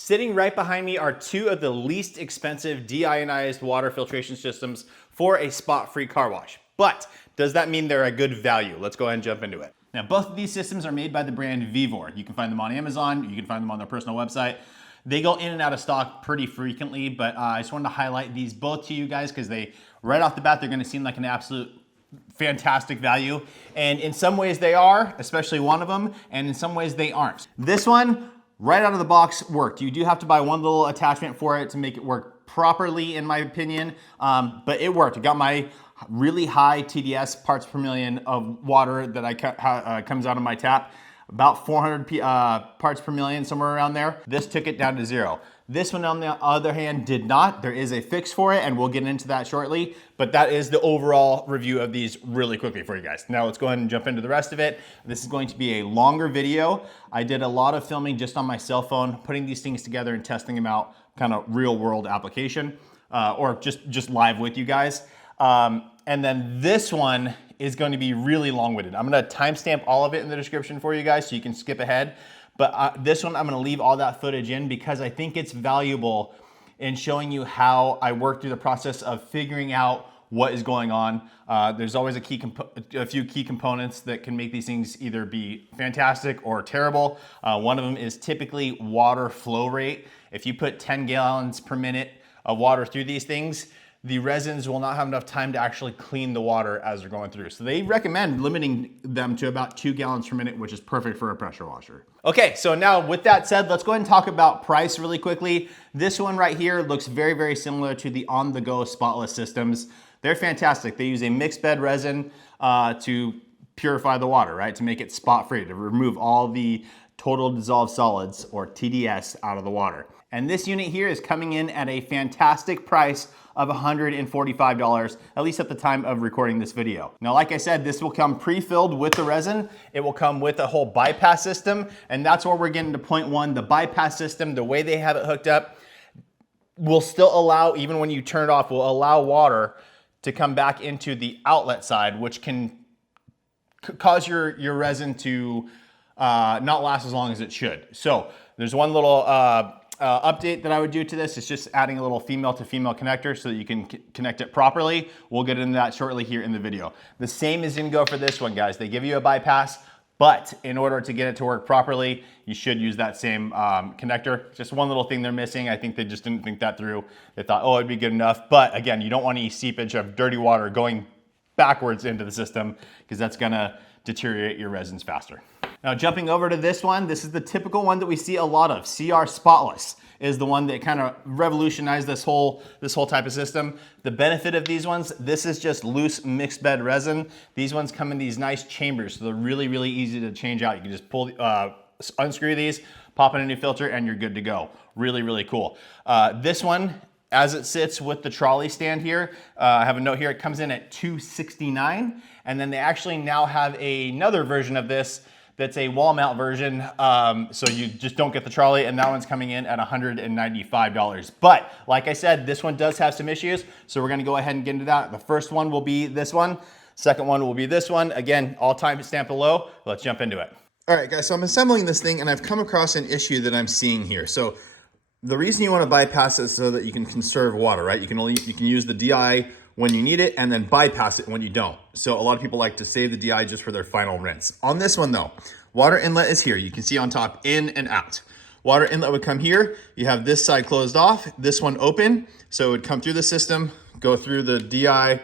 Sitting right behind me are two of the least expensive deionized water filtration systems for a spot-free car wash. But does that mean they're a good value? Let's go ahead and jump into it. Now, both of these systems are made by the brand Vevor. You can find them on Amazon, you can find them on their personal website. They go in and out of stock pretty frequently, but I just wanted to highlight these both to you guys because they, right off the bat, they're gonna seem like an absolute fantastic value. And in some ways they are, especially one of them, and in some ways they aren't. This one, right out of the box, worked. You do have to buy one little attachment for it to make it work properly, in my opinion, but it worked. It got my really high TDS parts per million of water that comes out of my tap, about 400 parts per million, somewhere around there. This took it down to 0. This one, on the other hand, did not. There is a fix for it, and we'll get into that shortly, but that is the overall review of these really quickly for you guys. Now let's go ahead and jump into the rest of it. This is going to be a longer video. I did a lot of filming just on my cell phone, putting these things together and testing them out, kind of real world application, or just live with you guys. And then this one is going to be really long-winded. I'm gonna timestamp all of it in the description for you guys so you can skip ahead. But this one, I'm gonna leave all that footage in because I think it's valuable in showing you how I work through the process of figuring out what is going on. There's always a few key components that can make these things either be fantastic or terrible. One of them is typically water flow rate. If you put 10 gallons per minute of water through these things, the resins will not have enough time to actually clean the water as they're going through. So they recommend limiting them to about 2 gallons per minute, which is perfect for a pressure washer. Okay, so now with that said, let's go ahead and talk about price really quickly. This one right here looks very, very similar to the on-the-go Spotless systems. They're fantastic. They use a mixed bed resin to purify the water, right? To make it spot-free, to remove all the total dissolved solids, or TDS, out of the water. And this unit here is coming in at a fantastic price of $145, at least at the time of recording this video. Now, like I said, this will come pre-filled with the resin. It will come with a whole bypass system, and that's where we're getting to point one. The bypass system, the way they have it hooked up, will still allow, even when you turn it off, will allow water to come back into the outlet side, which can cause your resin to not last as long as it should. So there's one little update that I would do to this. It's just adding a little female to female connector so that you can connect it properly. We'll get into that shortly here in the video. The same is gonna go for this one, guys. They give you a bypass, but in order to get it to work properly, you should use that same connector. Just one little thing they're missing. I think they just didn't think that through. They thought, oh, it'd be good enough. But again, you don't want any seepage of dirty water going backwards into the system because that's gonna deteriorate your resins faster. Now, jumping over to this one, this is the typical one that we see a lot of. CR Spotless is the one that kind of revolutionized this whole type of system. The benefit of these ones, this is just loose mixed bed resin. These ones come in these nice chambers, so they're really, really easy to change out. You can just pull, unscrew these, pop in a new filter, and you're good to go. Really, really cool. This one, as it sits with the trolley stand here, I have a note here, it comes in at $269, and then they actually now have another version of this that's a wall mount version, so you just don't get the trolley, and that one's coming in at $195. But like I said, this one does have some issues, so we're gonna go ahead and get into that. The first one will be this one. Second one will be this one. Again, all timestamp below. Let's jump into it. All right, guys, so I'm assembling this thing, and I've come across an issue that I'm seeing here. So the reason you wanna bypass it is so that you can conserve water, right? You can use the DI when you need it and then bypass it when you don't. So a lot of people like to save the DI just for their final rinse. On this one though, water inlet is here. You can see on top, in and out. Water inlet would come here. You have this side closed off, this one open. So it would come through the system, go through the DI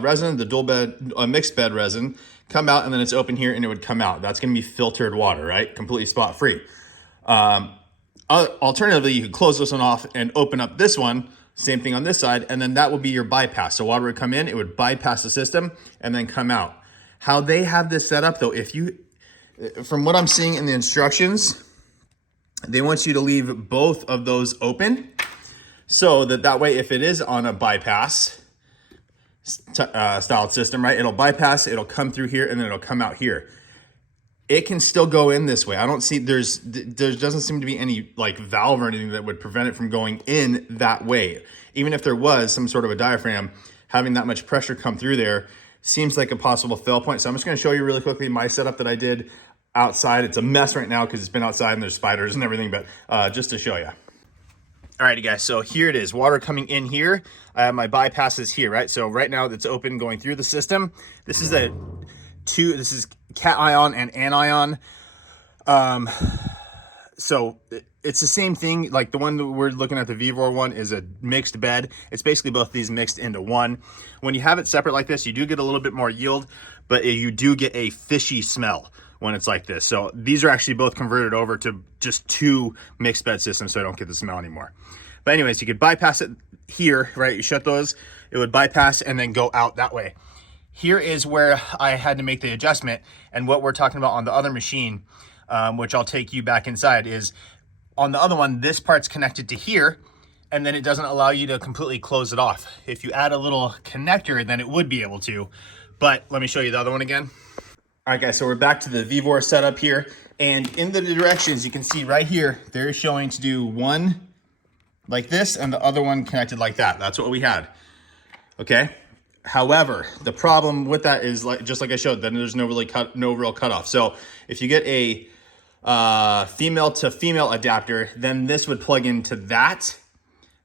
resin, the dual bed, mixed bed resin, come out, and then it's open here and it would come out. That's gonna be filtered water, right? Completely spot free. Alternatively, you could close this one off and open up this one. Same thing on this side, and then that would be your bypass. So water would come in, it would bypass the system, and then come out. How they have this set up though, from what I'm seeing in the instructions, they want you to leave both of those open so that way if it is on a bypass styled system, right, it'll bypass, it'll come through here, and then it'll come out here. It can still go in this way. I don't see, there doesn't seem to be any like valve or anything that would prevent it from going in that way. Even if there was some sort of a diaphragm, having that much pressure come through there seems like a possible fail point. So I'm just gonna show you really quickly my setup that I did. outside. It's a mess right now because it's been outside and there's spiders and everything, but just to show you. Alrighty guys, so here it is, water coming in here. I have my bypasses here, right? So right now it's open going through the system. This is this is cation and anion. So it's the same thing, like the one that we're looking at, the Vevor one, is a mixed bed. It's basically both these mixed into one. When you have it separate like this, you do get a little bit more yield, but you do get a fishy smell when it's like this. So these are actually both converted over to just 2 mixed bed systems, so I don't get the smell anymore. But anyways, you could bypass it here, right? You shut those, it would bypass and then go out that way. Here is where I had to make the adjustment, and what we're talking about on the other machine, which I'll take you back inside, is on the other one, this part's connected to here, and then it doesn't allow you to completely close it off. If you add a little connector, then it would be able to, but let me show you the other one again. All right guys, so we're back to the Vevor setup here, and in the directions you can see right here, they're showing to do one like this and the other one connected like that. That's what we had, okay? However, the problem with that is, like just like I showed, then there's no real cutoff. So if you get a female to female adapter, then this would plug into that,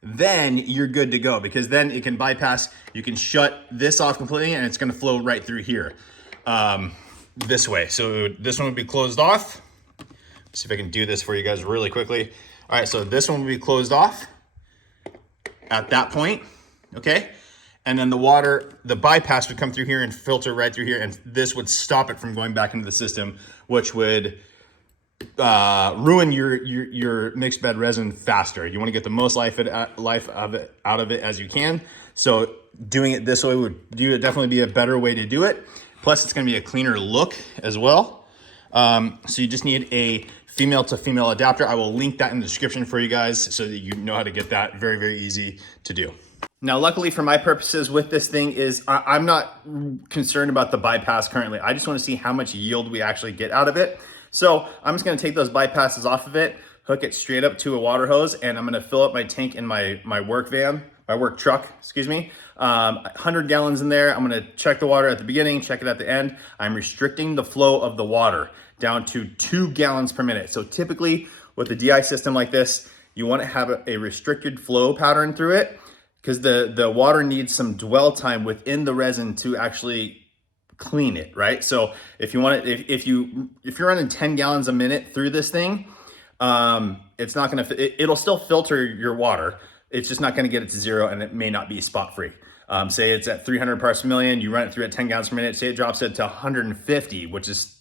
then you're good to go, because then it can bypass, you can shut this off completely and it's gonna flow right through here this way. So this one would be closed off. Let's see if I can do this for you guys really quickly. All right, so this one would be closed off at that point, okay? And then the water, the bypass would come through here and filter right through here, and this would stop it from going back into the system, which would ruin your mixed bed resin faster. You want to get the most life out of it as you can. So doing it this way would definitely be a better way to do it. Plus, it's going to be a cleaner look as well. So you just need a female to female adapter. I will link that in the description for you guys so that you know how to get that. Very, very easy to do. Now, luckily for my purposes with this thing is I'm not concerned about the bypass currently. I just want to see how much yield we actually get out of it. So I'm just going to take those bypasses off of it, hook it straight up to a water hose, and I'm going to fill up my tank in my work truck, excuse me. 100 gallons in there. I'm going to check the water at the beginning, check it at the end. I'm restricting the flow of the water down to 2 gallons per minute. So typically with a DI system like this, you want to have a restricted flow pattern through it, because the water needs some dwell time within the resin to actually clean it, right? So if you want it, if you're running 10 gallons a minute through this thing, it's not gonna, it'll still filter your water. It's just not gonna get it to 0, and it may not be spot free. Say it's at 300 parts per million, you run it through at 10 gallons per minute, say it drops it to 150, which is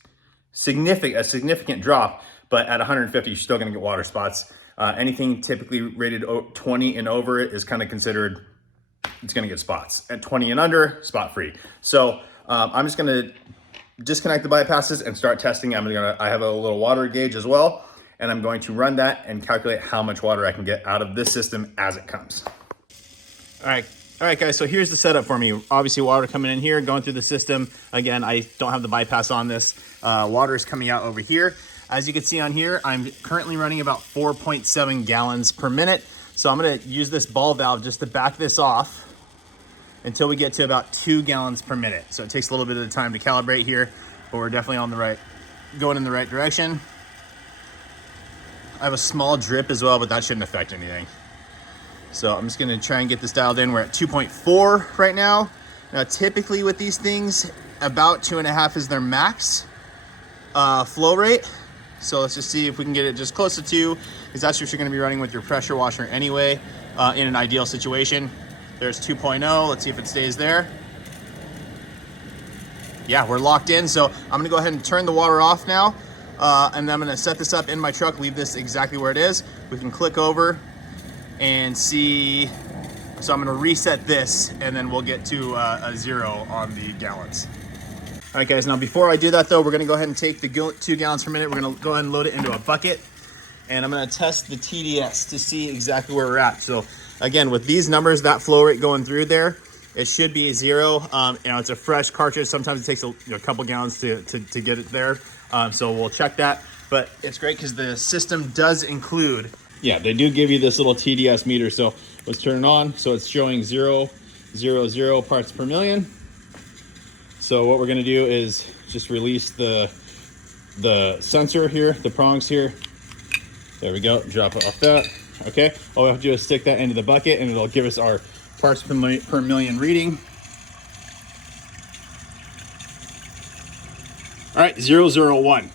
a significant drop, but at 150, you're still gonna get water spots. Anything typically rated 20 and over is kind of considered, it's gonna get spots. At 20 and under, spot free. So I'm just gonna disconnect the bypasses and start testing. I have a little water gauge as well, and I'm going to run that and calculate how much water I can get out of this system as it comes. All right guys, so here's the setup for me. Obviously water coming in here, going through the system. Again, I don't have the bypass on this. Water is coming out over here. As you can see on here, I'm currently running about 4.7 gallons per minute. So I'm gonna use this ball valve just to back this off until we get to about 2 gallons per minute. So it takes a little bit of time to calibrate here, but we're definitely going in the right direction. I have a small drip as well, but that shouldn't affect anything. So I'm just gonna try and get this dialed in. We're at 2.4 right now. Now, typically with these things, about 2.5 is their max flow rate. So let's just see if we can get it just close to 2, because that's what you're gonna be running with your pressure washer anyway, in an ideal situation. There's 2.0, let's see if it stays there. Yeah, we're locked in, so I'm gonna go ahead and turn the water off now, and then I'm gonna set this up in my truck, leave this exactly where it is. We can click over and see, so I'm gonna reset this, and then we'll get to a 0 on the gallons. All right guys, now before I do that though, we're gonna go ahead and take the 2 gallons per minute, we're gonna go ahead and load it into a bucket, and I'm gonna test the TDS to see exactly where we're at. So again, with these numbers, that flow rate going through there, it should be 0. It's a fresh cartridge. Sometimes it takes a couple gallons to get it there. So we'll check that, but it's great because the system does include, yeah, they do give you this little TDS meter. So let's turn it on. So it's showing 0.00 parts per million. So what we're gonna do is just release the the sensor here, the prongs here. There we go, drop it off that. Okay, all we have to do is stick that into the bucket and it'll give us our parts per million reading. All right, 001.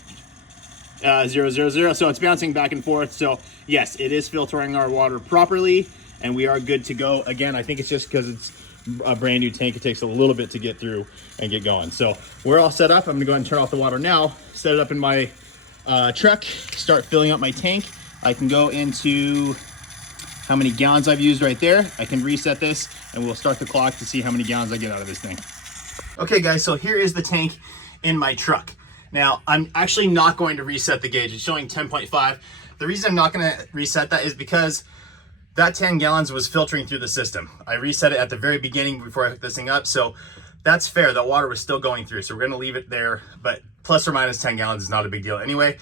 000, so it's bouncing back and forth. So yes, it is filtering our water properly and we are good to go. Again, I think it's just because it's a brand new tank. It takes a little bit to get through and get going. So we're all set up. I'm gonna go ahead and turn off the water now, set it up in my truck, start filling up my tank. I can go into how many gallons I've used right there. I can reset this and we'll start the clock to see how many gallons I get out of this thing. Okay guys, so here is the tank in my truck. Now, I'm actually not going to reset the gauge. It's showing 10.5. The reason I'm not gonna reset that is because that 10 gallons was filtering through the system. I reset it at the very beginning before I hooked this thing up, so that's fair. The water was still going through, so we're gonna leave it there, but plus or minus 10 gallons is not a big deal anyway.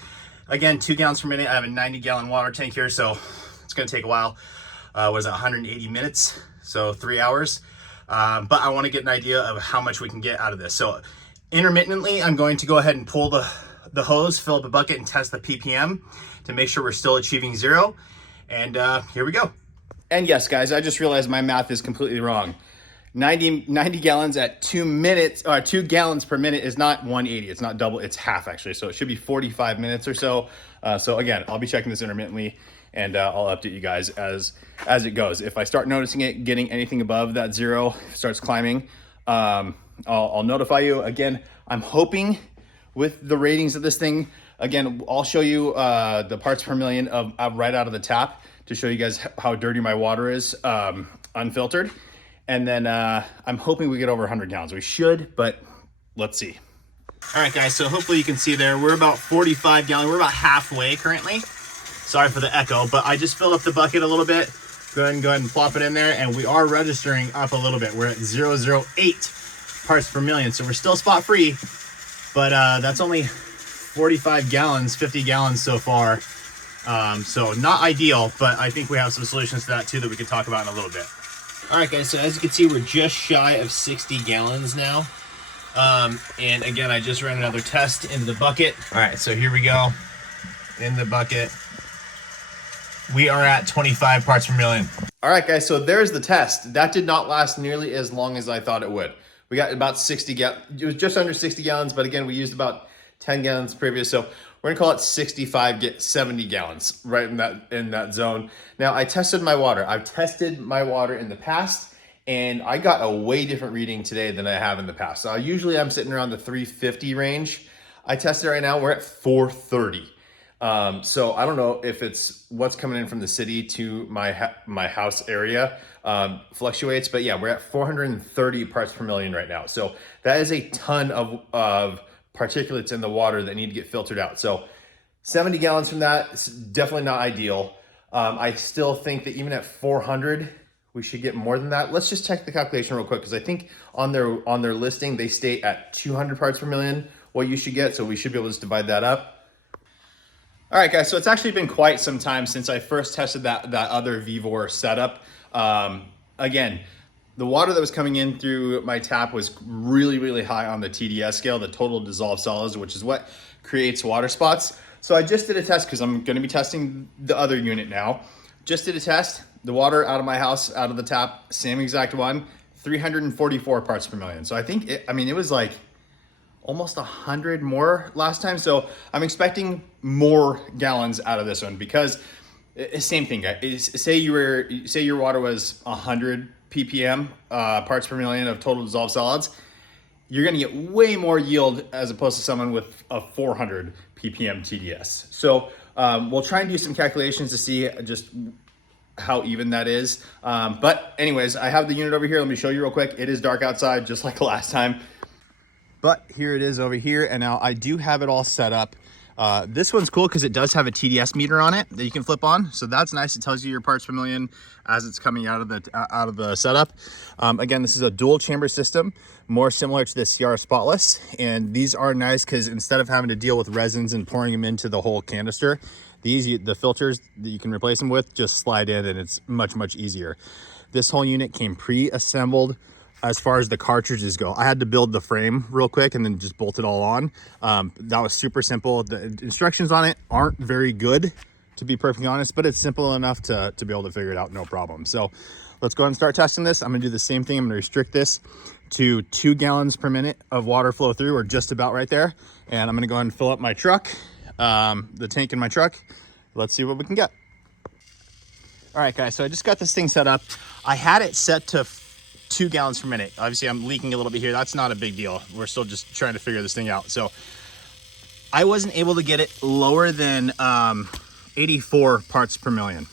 Again, 2 gallons per minute. I have a 90-gallon water tank here, so it's gonna take a while. Was it 180 minutes? So 3 hours. But I wanna get an idea of how much we can get out of this. So intermittently, I'm going to go ahead and pull the hose, fill up the bucket, and test the PPM to make sure we're still achieving 0. And here we go. And yes, guys, I just realized my math is completely wrong. 90 gallons at 2 minutes, or 2 gallons per minute is not 180. It's not double, it's half actually. So it should be 45 minutes or so. So again, I'll be checking this intermittently and I'll update you guys as it goes. If I start noticing it getting anything above that 0, starts climbing, I'll notify you. Again, I'm hoping with the ratings of this thing, again, I'll show you the parts per million of right out of the tap to show you guys how dirty my water is, unfiltered. And then I'm hoping we get over 100 gallons. We should, but let's see. All right, guys, so hopefully you can see there, we're about 45 gallons. We're about halfway currently. Sorry for the echo, but I just filled up the bucket a little bit. Go ahead and plop it in there, and we are registering up a little bit. We're at 008 parts per million, so we're still spot free, but that's only 45 gallons, 50 gallons so far. So not ideal, but I think we have some solutions to that too that we can talk about in a little bit. All right, guys, so as you can see, we're just shy of 60 gallons now. And again, I just ran another test into the bucket. All right, so here we go. In the bucket. We are at 25 parts per million. All right, guys, so there's the test. That did not last nearly as long as I thought it would. We got about 60 gallons. It was just under 60 gallons, but again, we used about 10 gallons previous. So we're gonna call it 70 gallons, right in that zone. Now, I tested my water. I've tested my water in the past, and I got a way different reading today than I have in the past. So usually I'm sitting around the 350 range. I tested right now, we're at 430. So I don't know if it's what's coming in from the city to my house area fluctuates, but yeah, we're at 430 parts per million right now. So that is a ton of particulates in the water that need to get filtered out. So 70 gallons from that is definitely not ideal. I still think that even at 400, we should get more than that. Let's just check the calculation real quick, because I think on their listing, they state at 200 parts per million what you should get. So we should be able to just divide that up. All right, guys, so it's actually been quite some time since I first tested that other Vevor setup. Again, the water that was coming in through my tap was really, really high on the TDS scale, the total dissolved solids, which is what creates water spots. So I just did a test because I'm gonna be testing the other unit now. Just did a test, the water out of my house, out of the tap, same exact one, 344 parts per million. So I think, it was like almost 100 more last time. So I'm expecting more gallons out of this one, because same thing, guys. Say your water was 100 ppm, parts per million of total dissolved solids. You're gonna get way more yield as opposed to someone with a 400 ppm TDS. So we'll try and do some calculations to see just how even that is. But anyways, I have the unit over here. Let me show you real quick. It is dark outside, just like last time. But here it is over here, and now I do have it all set up. This one's cool because it does have a TDS meter on it that you can flip on, so that's nice. It tells you your parts per million as it's coming out of the setup. Again, this is a dual chamber system, more similar to the SPOTLESS, and these are nice because instead of having to deal with resins and pouring them into the whole canister, the filters that you can replace them with just slide in, and it's much easier. This whole unit came pre-assembled as far as the cartridges go. I had to build the frame real quick and then just bolt it all on. That was super simple. The instructions on it aren't very good, to be perfectly honest, but it's simple enough to be able to figure it out, no problem. So let's go ahead and start testing this. I'm gonna do the same thing. I'm gonna restrict this to 2 gallons per minute of water flow through, or just about right there. And I'm gonna go ahead and fill up my truck, the tank in my truck. Let's see what we can get. All right, guys, so I just got this thing set up. I had it set to 2 gallons per minute. Obviously, I'm leaking a little bit here. That's not a big deal. We're still just trying to figure this thing out. So I wasn't able to get it lower than 84 parts per million.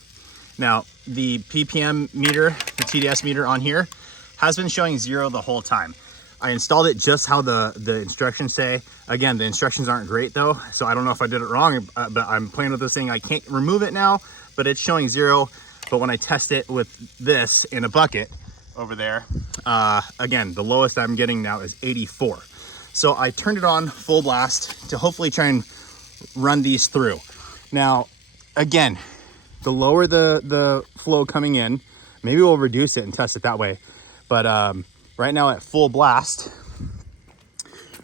Now, the PPM meter, the TDS meter on here, has been showing 0 the whole time. I installed it just how the instructions say. Again, the instructions aren't great though, so I don't know if I did it wrong, but I'm playing with this thing. I can't remove it now, but it's showing 0. But when I test it with this in a bucket over there, again, the lowest I'm getting now is 84. So I turned it on full blast to hopefully try and run these through. Now, again, the lower the flow coming in, maybe we'll reduce it and test it that way. But right now at full blast.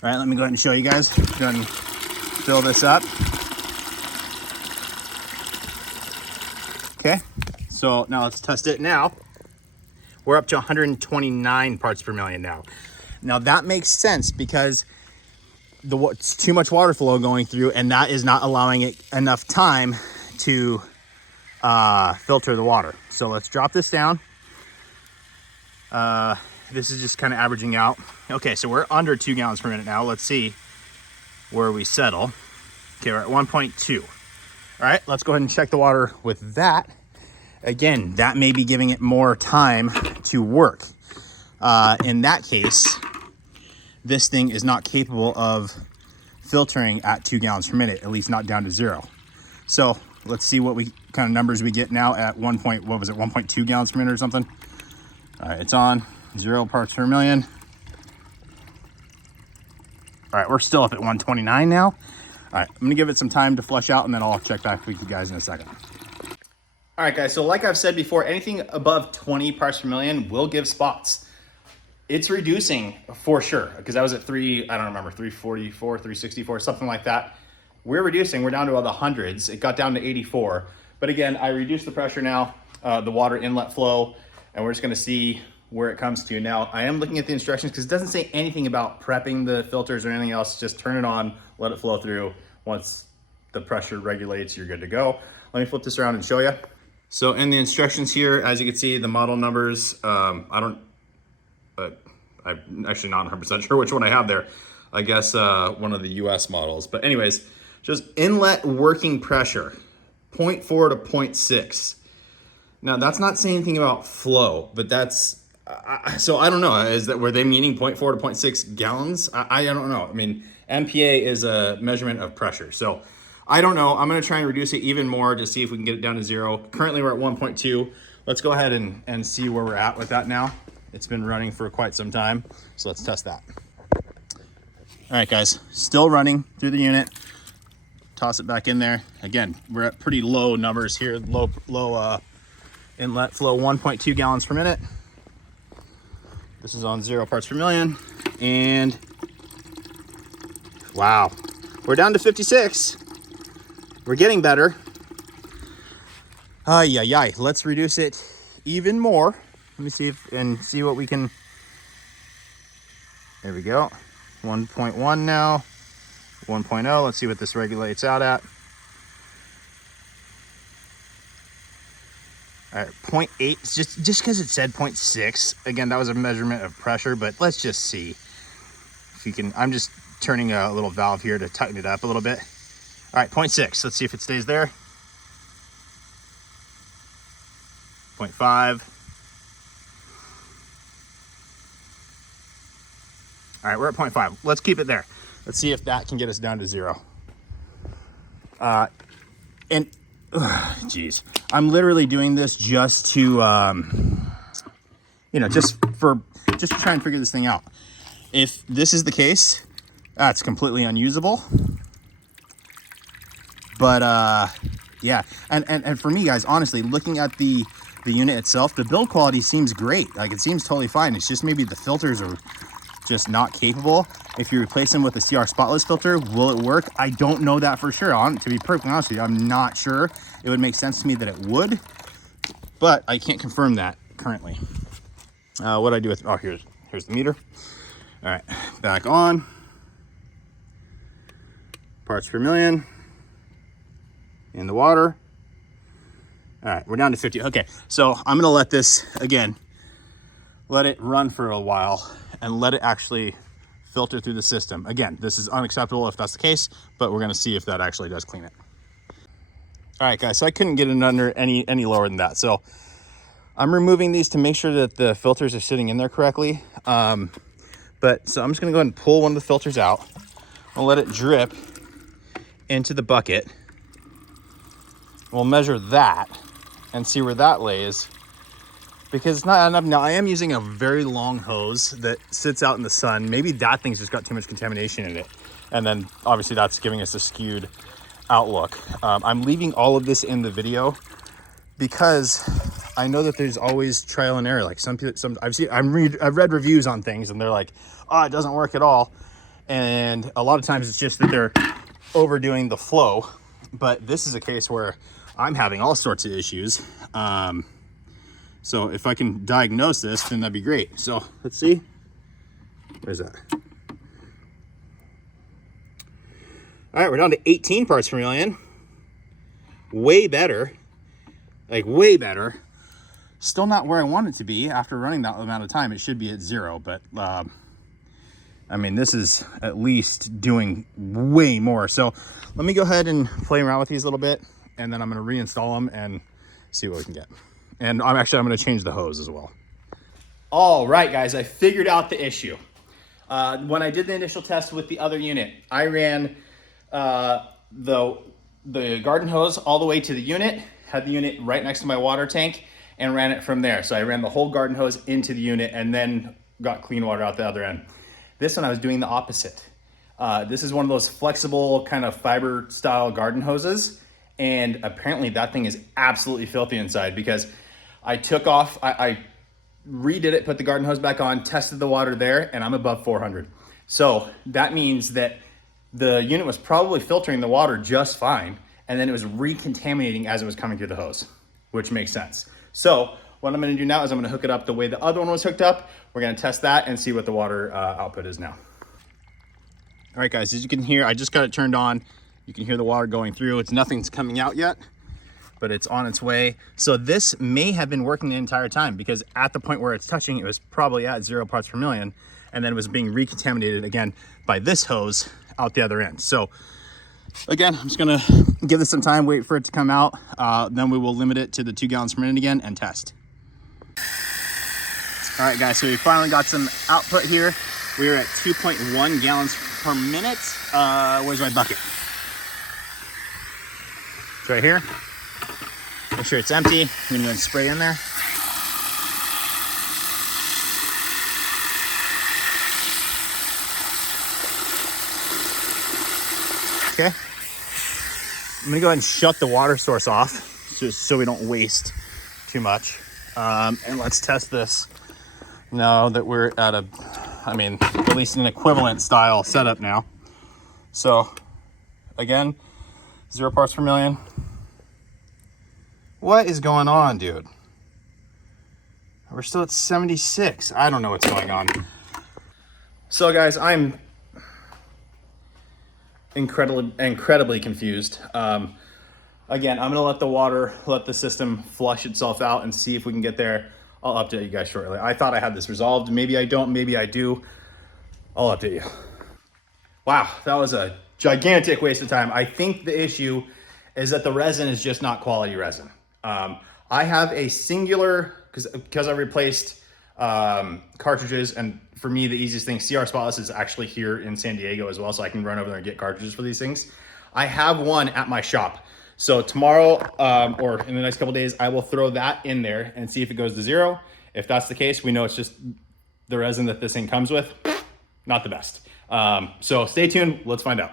All right, let me go ahead and show you guys. Go ahead and fill this up. Okay, so now let's test it now. We're up to 129 parts per million now. Now that makes sense because it's too much water flow going through, and that is not allowing it enough time to filter the water. So let's drop this down. This is just kind of averaging out. Okay, so we're under 2 gallons per minute now. Let's see where we settle. Okay, we're at 1.2. All right, let's go ahead and check the water with that. Again, that may be giving it more time to work. In that case, this thing is not capable of filtering at 2 gallons per minute, at least not down to 0. So let's see what kind of numbers we get now at 1.2 gallons per minute or something. All right, it's on 0 parts per million. All right, we're still up at 129 now. All right, I'm gonna give it some time to flush out, and then I'll check back with you guys in a second. All right, guys, so like I've said before, anything above 20 parts per million will give spots. It's reducing for sure, because I was at 344, 364, something like that. We're reducing, we're down to the hundreds. It got down to 84. But again, I reduced the pressure now, the water inlet flow, and we're just gonna see where it comes to. Now, I am looking at the instructions because it doesn't say anything about prepping the filters or anything else. Just turn it on, let it flow through. Once the pressure regulates, you're good to go. Let me flip this around and show you. So in the instructions here, as you can see, the model numbers, I'm actually not 100% sure which one I have there. I guess one of the US models. But anyways, just inlet working pressure, 0.4 to 0.6. Now that's not saying anything about flow, but that's, so I don't know, were they meaning 0.4 to 0.6 gallons? I don't know. I mean, MPa is a measurement of pressure. So I don't know. I'm gonna try and reduce it even more to see if we can get it down to 0. Currently we're at 1.2. Let's go ahead and see where we're at with that now. It's been running for quite some time. So let's test that. All right, guys, still running through the unit. Toss it back in there. Again, we're at pretty low numbers here. Low inlet flow, 1.2 gallons per minute. This is on 0 parts per million. And wow, we're down to 56. We're getting better. Let's reduce it even more. Let me see what we can. There we go. 1.1 now. 1.0. Let's see what this regulates out at. All right, 0.8. Just because it said 0.6. Again, that was a measurement of pressure, but let's just see if you can. I'm just turning a little valve here to tighten it up a little bit. All right, 0.6. Let's see if it stays there. 0.5. All right, we're at 0.5. Let's keep it there. Let's see if that can get us down to 0. Geez, I'm literally doing this just to, just to try and figure this thing out. If this is the case, that's completely unusable. But Yeah, and for me, guys, honestly, looking at the unit itself, the build quality seems great. Like, it seems totally fine. It's just maybe the filters are just not capable. If you replace them with a CR Spotless filter, will it work? I don't know that for sure. To be perfectly honest with you, I'm not sure. It would make sense to me that it would, but I can't confirm that currently. What do I do with, oh, here's the meter. All right, back on. Parts per million in the water. All right, we're down to 50. Okay, so I'm gonna let this, again, let it run for a while and let it actually filter through the system. Again, this is unacceptable if that's the case, but we're gonna see if that actually does clean it. All right, guys, so I couldn't get it under any lower than that. So I'm removing these to make sure that the filters are sitting in there correctly. So I'm just gonna go ahead and pull one of the filters out. I'll let it drip into the bucket. We'll measure that and see where that lays, because it's not enough. Now, I am using a very long hose that sits out in the sun. Maybe that thing's just got too much contamination in it. And then obviously that's giving us a skewed outlook. I'm leaving all of this in the video because I know that there's always trial and error. Like some people, I've read reviews on things and they're like, oh, it doesn't work at all. And a lot of times it's just that they're overdoing the flow. But this is a case where I'm having all sorts of issues. So if I can diagnose this, then that'd be great. So let's see. Where's that? All right, we're down to 18 parts per million. Way better. Like, way better. Still not where I want it to be. After running that amount of time, it should be at 0. But, I mean, this is at least doing way more. So let me go ahead and play around with these a little bit, and then I'm going to reinstall them and see what we can get. And I'm going to change the hose as well. All right, guys, I figured out the issue. When I did the initial test with the other unit, I ran the garden hose all the way to the unit, had the unit right next to my water tank, and ran it from there. So I ran the whole garden hose into the unit and then got clean water out the other end. This one I was doing the opposite. This is one of those flexible kind of fiber style garden hoses, and apparently that thing is absolutely filthy inside, because I took off, I redid it, put the garden hose back on, tested the water there, and I'm above 400. So that means that the unit was probably filtering the water just fine, and then it was recontaminating as it was coming through the hose, which makes sense. So what I'm gonna do now is I'm gonna hook it up the way the other one was hooked up. We're gonna test that and see what the water output is now. All right, guys, as you can hear, I just got it turned on. You can hear the water going through. Nothing's coming out yet, but it's on its way. So this may have been working the entire time, because at the point where it's touching, it was probably at 0 parts per million, and then it was being recontaminated again by this hose out the other end. So again, I'm just gonna give this some time, wait for it to come out. Then we will limit it to the 2 gallons per minute again and test. All right, guys, so we finally got some output here. We are at 2.1 gallons per minute. Where's my bucket? It's right here. Make sure it's empty. I'm gonna go ahead and spray in there. Okay. I'm gonna go ahead and shut the water source off just so we don't waste too much. And let's test this now that we're at at least an equivalent style setup now. So again, 0 parts per million. What is going on, dude? We're still at 76. I don't know what's going on. So guys, I'm incredibly confused. Again, I'm gonna let the system flush itself out and see if we can get there. I'll update you guys shortly. I thought I had this resolved. Maybe I don't, maybe I do. I'll update you. Wow, that was a gigantic waste of time. I think the issue is that the resin is just not quality resin. I have a singular, because I replaced cartridges, and for me, the easiest thing, CR Spotless is actually here in San Diego as well, so I can run over there and get cartridges for these things. I have one at my shop. So tomorrow, or in the next couple days, I will throw that in there and see if it goes to 0. If that's the case, we know it's just the resin that this thing comes with. Not the best. So stay tuned, let's find out.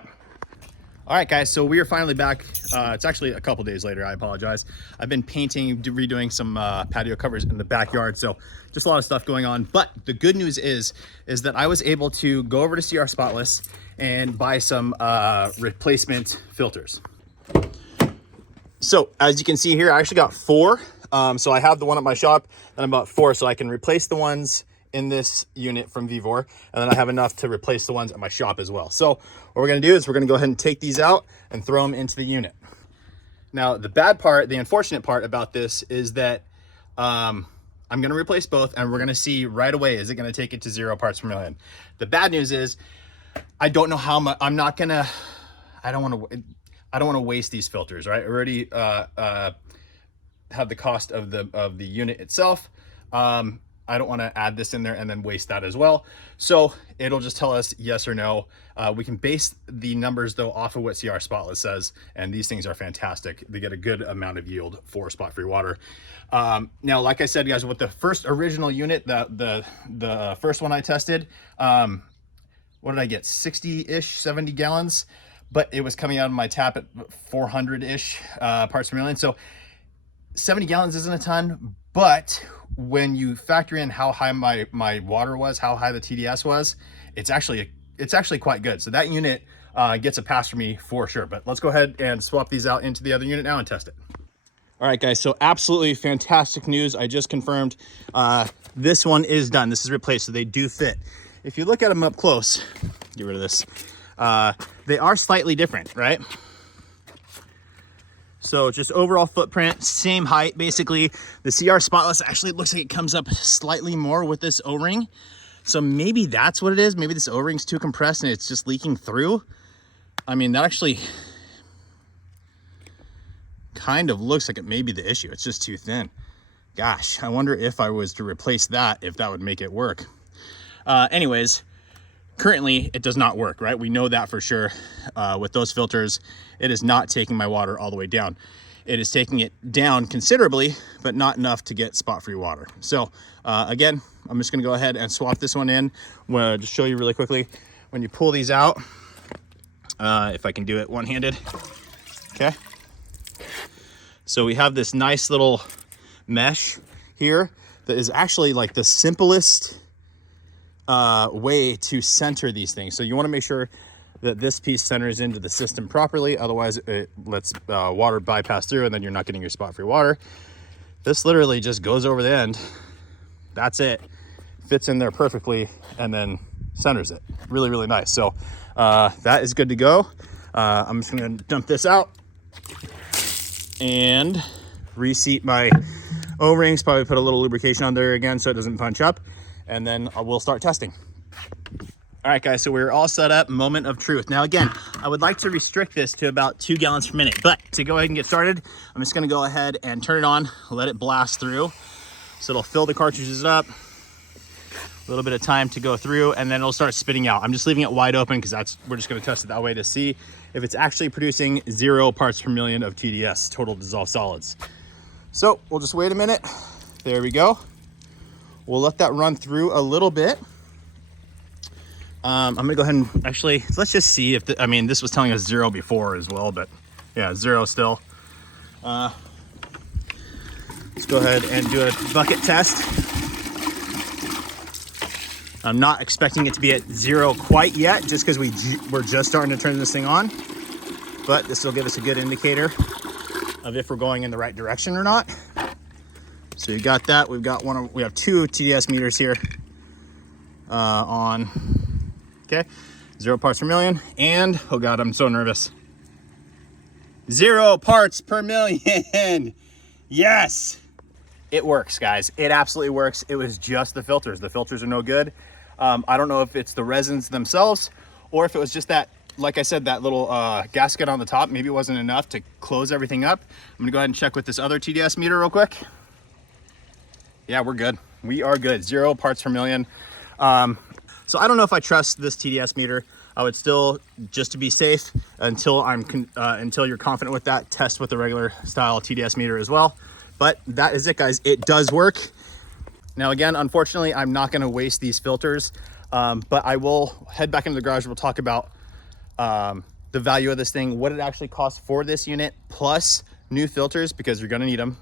All right, guys, so we are finally back. It's actually a couple days later, I apologize. I've been painting, redoing some patio covers in the backyard, so just a lot of stuff going on. But the good news is that I was able to go over to CR Spotless and buy some replacement filters. So as you can see here, I actually got 4. So I have the one at my shop, and I bought 4 so I can replace the ones in this unit from Vevor, and then I have enough to replace the ones at my shop as well. So what we're going to do is we're going to go ahead and take these out and throw them into the unit. Now the bad part, the unfortunate part about this is that I'm going to replace both, and we're going to see right away, is it going to take it to 0 parts per million. The bad news is I don't know how much. I don't want to waste these filters, right? I already have the cost of the unit itself. I don't want to add this in there and then waste that as well. So it'll just tell us yes or no. We can base the numbers though off of what CR Spotless says, and these things are fantastic. They get a good amount of yield for spot-free water. Now, like I said, guys, with the first original unit, the first one I tested, what did I get? 60-ish, 70 gallons, but it was coming out of my tap at 400-ish parts per million. So 70 gallons isn't a ton, but when you factor in how high my water was, how high the TDS was, it's actually quite good. So that unit gets a pass for me for sure. But let's go ahead and swap these out into the other unit now and test it. All right, guys, so absolutely fantastic news. I just confirmed this one is done. This is replaced, so they do fit. If you look at them up close, get rid of this, they are slightly different, right? So just overall footprint, same height, basically. The CR Spotless actually looks like it comes up slightly more with this O-ring. So maybe that's what it is. Maybe this O-ring's too compressed and it's just leaking through. I mean, that actually kind of looks like it may be the issue. It's just too thin. Gosh, I wonder if I was to replace that, if that would make it work. Anyways, currently it does not work, right? We know that for sure. With those filters, it is not taking my water all the way down. It is taking it down considerably, but not enough to get spot-free water. So again, I'm just gonna go ahead and swap this one in. I'm gonna just show you really quickly. When you pull these out, if I can do it one-handed, okay? So we have this nice little mesh here that is actually like the simplest way to center these things. So you want to make sure that this piece centers into the system properly, otherwise it lets water bypass through and then you're not getting your spot-free water. This literally just goes over the end. That's it. Fits in there perfectly and then centers it. Really, really nice. So that is good to go. I'm just gonna dump this out and reseat my O-rings, probably put a little lubrication on there again so it doesn't punch up, and then we'll start testing. All right, guys, so we're all set up. Moment of truth. Now, again, I would like to restrict this to about 2 gallons per minute, but to go ahead and get started, I'm just gonna go ahead and turn it on, let it blast through. So it'll fill the cartridges up, a little bit of time to go through, and then it'll start spitting out. I'm just leaving it wide open because we're just gonna test it that way to see if it's actually producing 0 parts per million of TDS, total dissolved solids. So we'll just wait a minute. There we go. We'll let that run through a little bit. I'm gonna go ahead and actually, let's just see if, I mean, this was telling us 0 before as well, but yeah, 0 still. Let's go ahead and do a bucket test. I'm not expecting it to be at 0 quite yet, just because we're just starting to turn this thing on, but this will give us a good indicator of if we're going in the right direction or not. So you got that. We have 2 TDS meters here on. Okay, 0 parts per million, and oh god, I'm so nervous. 0 parts per million. Yes, it works, guys. It absolutely works. It was just the filters. The filters are no good. I don't know if it's the resins themselves or if it was just that, like I said, that little gasket on the top. Maybe it wasn't enough to close everything up. I'm gonna go ahead and check with this other TDS meter real quick. Yeah, we're good. We are good. 0 parts per million. So I don't know if I trust this TDS meter. I would still, just to be safe, until you're confident with that, test with the regular style TDS meter as well. But that is it, guys. It does work. Now, again, unfortunately, I'm not going to waste these filters, but I will head back into the garage. We'll talk about the value of this thing, what it actually costs for this unit, plus new filters, because you're gonna need them,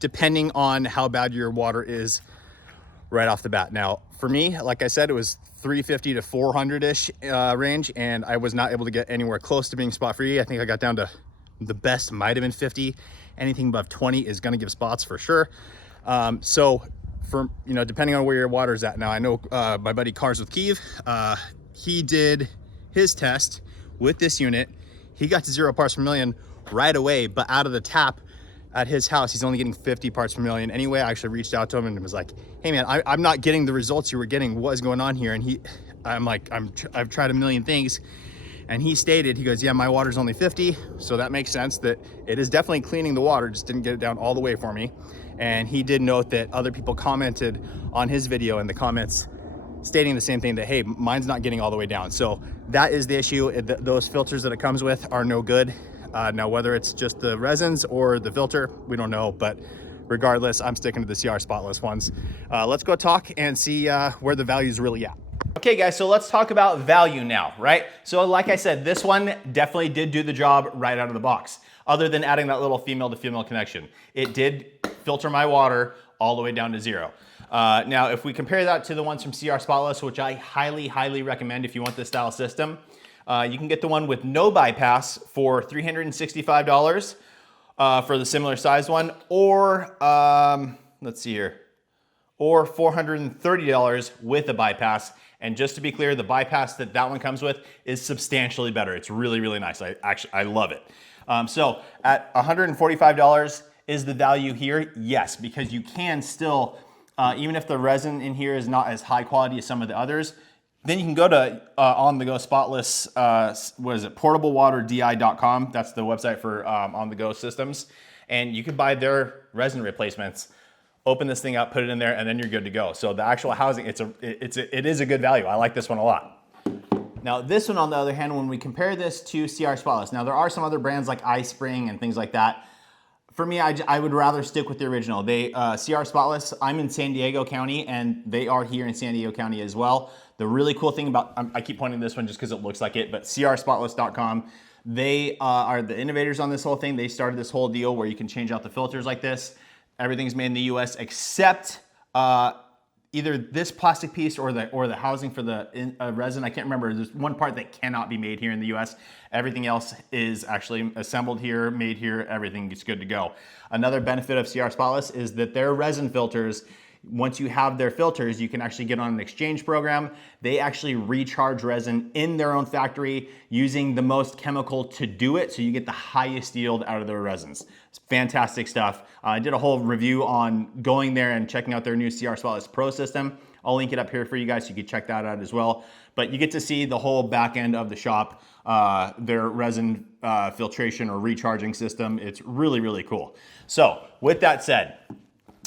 depending on how bad your water is right off the bat. Now, for me, like I said, it was 350 to 400-ish range, and I was not able to get anywhere close to being spot free. I think I got down to the best might have been 50. Anything above 20 is gonna give spots for sure. So for, you know, depending on where your water is at. Now, I know my buddy Cars with Kiev, he did his test with this unit. He got to 0 parts per million right away, but out of the tap at his house, he's only getting 50 parts per million. Anyway, I actually reached out to him and was like, hey man, I'm not getting the results you were getting. What is going on here? And I've tried a million things. And he stated, he goes, yeah, my water's only 50. So that makes sense that it is definitely cleaning the water, just didn't get it down all the way for me. And he did note that other people commented on his video in the comments stating the same thing, that, hey, mine's not getting all the way down. So that is the issue. Those filters that it comes with are no good. Now, whether it's just the resins or the filter, we don't know, but regardless, I'm sticking to the CR Spotless ones. Let's go talk and see where the value is really at. Okay guys, so let's talk about value now, right? So like I said, this one definitely did do the job right out of the box, other than adding that little female to female connection. It did filter my water all the way down to 0. Now, if we compare that to the ones from CR Spotless, which I highly, highly recommend if you want this style system, you can get the one with no bypass for $365 for the similar size one, or let's see here, or $430 with a bypass. And just to be clear, the bypass that one comes with is substantially better. It's really, really nice. I love it. So at $145 is the value here? Yes, because you can still, even if the resin in here is not as high quality as some of the others, then you can go to on-the-go Spotless, what is it, portablewaterdI.com. That's the website for on-the-go systems. And you can buy their resin replacements, open this thing up, put it in there, and then you're good to go. So the actual housing, it is a good value. I like this one a lot. Now this one, on the other hand, when we compare this to CR Spotless, now there are some other brands like iSpring and things like that. For me, I would rather stick with the original. CR Spotless, I'm in San Diego County, and they are here in San Diego County as well. The really cool thing about, I keep pointing to this one just because it looks like it, but CRSpotless.com, they are the innovators on this whole thing. They started this whole deal where you can change out the filters like this. Everything's made in the US except either this plastic piece or the housing for the resin. I can't remember. There's one part that cannot be made here in the US. Everything else is actually assembled here, made here. Everything is good to go. Another benefit of CR Spotless is that their resin filters, once you have their filters, you can actually get on an exchange program. They actually recharge resin in their own factory using the most chemical to do it, so you get the highest yield out of their resins. It's fantastic stuff. I did a whole review on going there and checking out their new CR Spotless Pro system. I'll link it up here for you guys so you can check that out as well. But you get to see the whole back end of the shop, their resin filtration or recharging system. It's really, really cool. So with that said,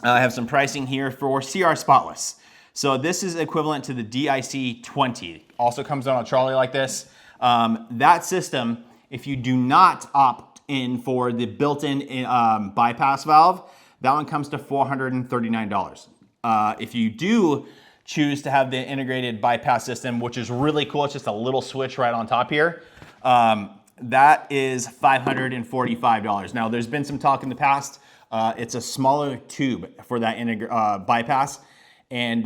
I have some pricing here for CR Spotless. So this is equivalent to the DIC 20. Also comes on a trolley like this. That system, if you do not opt in for the built-in bypass valve, that one comes to $439. If you do choose to have the integrated bypass system, which is really cool, it's just a little switch right on top here, that is $545. Now, there's been some talk in the past. It's a smaller tube for that bypass, and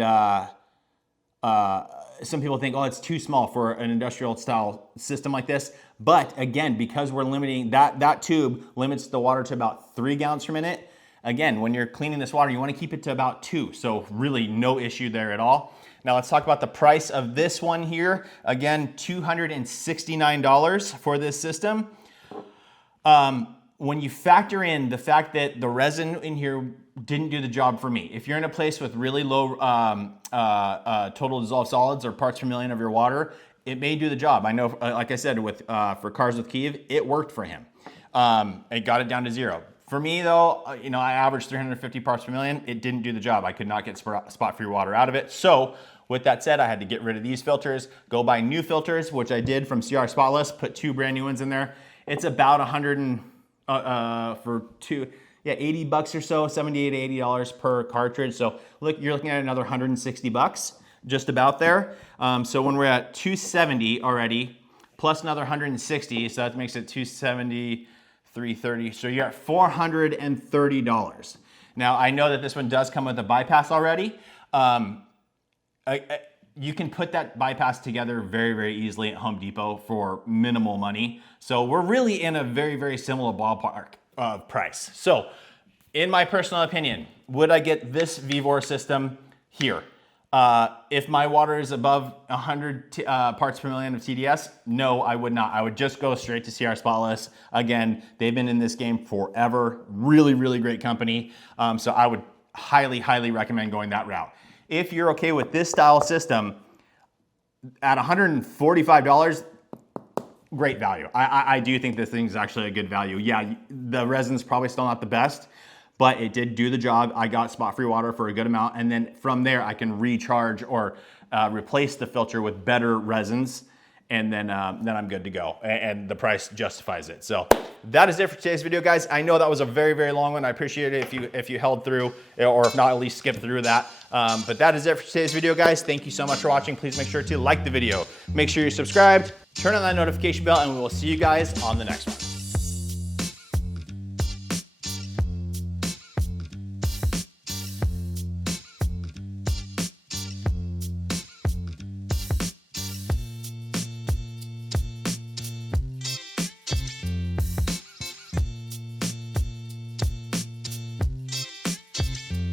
some people think, oh, it's too small for an industrial style system like this. But again, because we're limiting, that tube limits the water to about 3 gallons per minute. Again, when you're cleaning this water, you want to keep it to about 2. So really no issue there at all. Now let's talk about the price of this one here. Again, $269 for this system. When you factor in the fact that the resin in here didn't do the job for me, if you're in a place with really low total dissolved solids or parts per million of your water, it may do the job. I know, like I said, for Cars with Kiev, it worked for him. It got it down to 0. For me though, I averaged 350 parts per million. It didn't do the job. I could not get spot-free water out of it. So with that said, I had to get rid of these filters, go buy new filters, which I did from CR Spotless, put 2 brand new ones in there. It's about for 2, yeah, 80 bucks or so, $78 to $80 per cartridge. So look, you're looking at another 160 bucks, just about there. So when we're at 270 already, plus another 160, so that makes it 270, 330. So you're at $430. Now I know that this one does come with a bypass already. You can put that bypass together very, very easily at Home Depot for minimal money. So we're really in a very, very similar ballpark of price. So in my personal opinion, would I get this Vevor system here? If my water is above 100 parts per million of TDS, no, I would not. I would just go straight to CR Spotless. Again, they've been in this game forever. Really, really great company. So I would highly, highly recommend going that route. If you're okay with this style system, at $145, great value. I do think this thing's actually a good value. Yeah, the resin's probably still not the best, but it did do the job. I got spot-free water for a good amount, and then from there I can recharge or replace the filter with better resins, and then I'm good to go, and the price justifies it. So that is it for today's video, guys. I know that was a very, very long one. I appreciate it if you held through, or if not, at least skip through that. But that is it for today's video, guys. Thank you so much for watching. Please make sure to like the video. Make sure you're subscribed, turn on that notification bell, and we will see you guys on the next one.